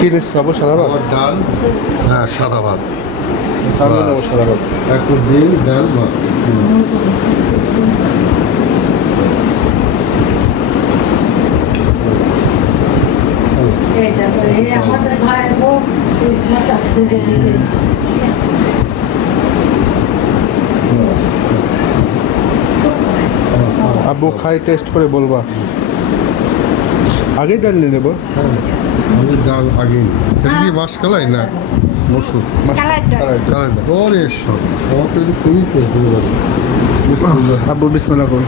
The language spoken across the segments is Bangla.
কি নিচ্ছ আবু সাদা ভাত? আমার ডাল, হ্যাঁ সাদা ভাত, সামনে নেবো সাদা ভাত। একটু ডিম, ডাল, মাছ। আমাদের ভাইয়ের বউ স্মার্ট আছে। আব্বু খাই টেস্ট করে বলবা। আগেই ডাল নিয়ে নেবো। হ্যাঁ, আমি ডাল আগেই নিই। এটা কি মাসকলাই না মসুর? কালারটা ওরে সব আমার তো যদি খুবই খুবই ভালো। বিসমিল্লাহ। আব্বু বিসমিল্লাহ করুন।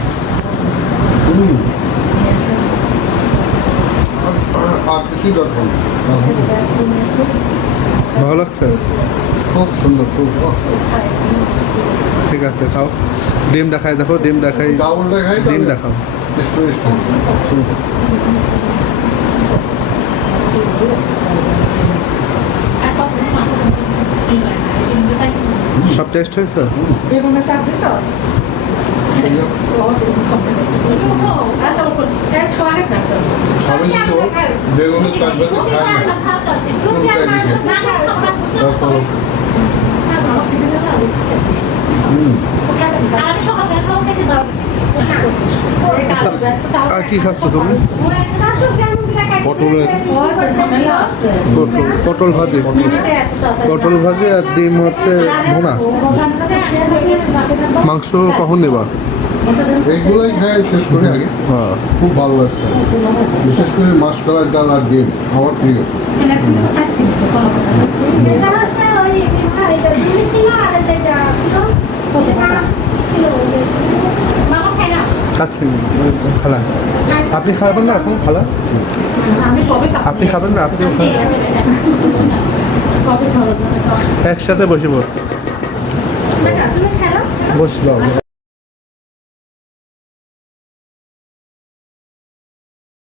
আর কিছু দরকার নেই। ভালো লাগছে? খুব সুন্দর, খুব ঠিক আছে খাও। ডিম দেখাই দেখো, ডিম দেখাই। ডাউল দেখাই, ডিম দেখাও। সুন্দর। সব টেস্ট হয়েছে? বেগুনের চাপ দিছ? আমি কিন্তু বেগুনের চাটবাতি খাই না, চুলকায় দিকে। তারপর আর কি খাচ্ছ তুমি? পটলের পটল ভাজি। পটল ভাজি আর ডিম হচ্ছে ভুনা। মাংস কখন নেবা? এইগুলোই খাই শেষ করে আগে। হ্যাঁ, খুব ভালো লাগছে, বিশেষ করে মাসকলাইয়ের ডাল আর ডিম আমার প্রিয়। খাচ্ছি খালা। আপনি খাবেন না এখন খালা? আপনি খাবেন না? আপনিও খান। একসাথে বসে বসলাম।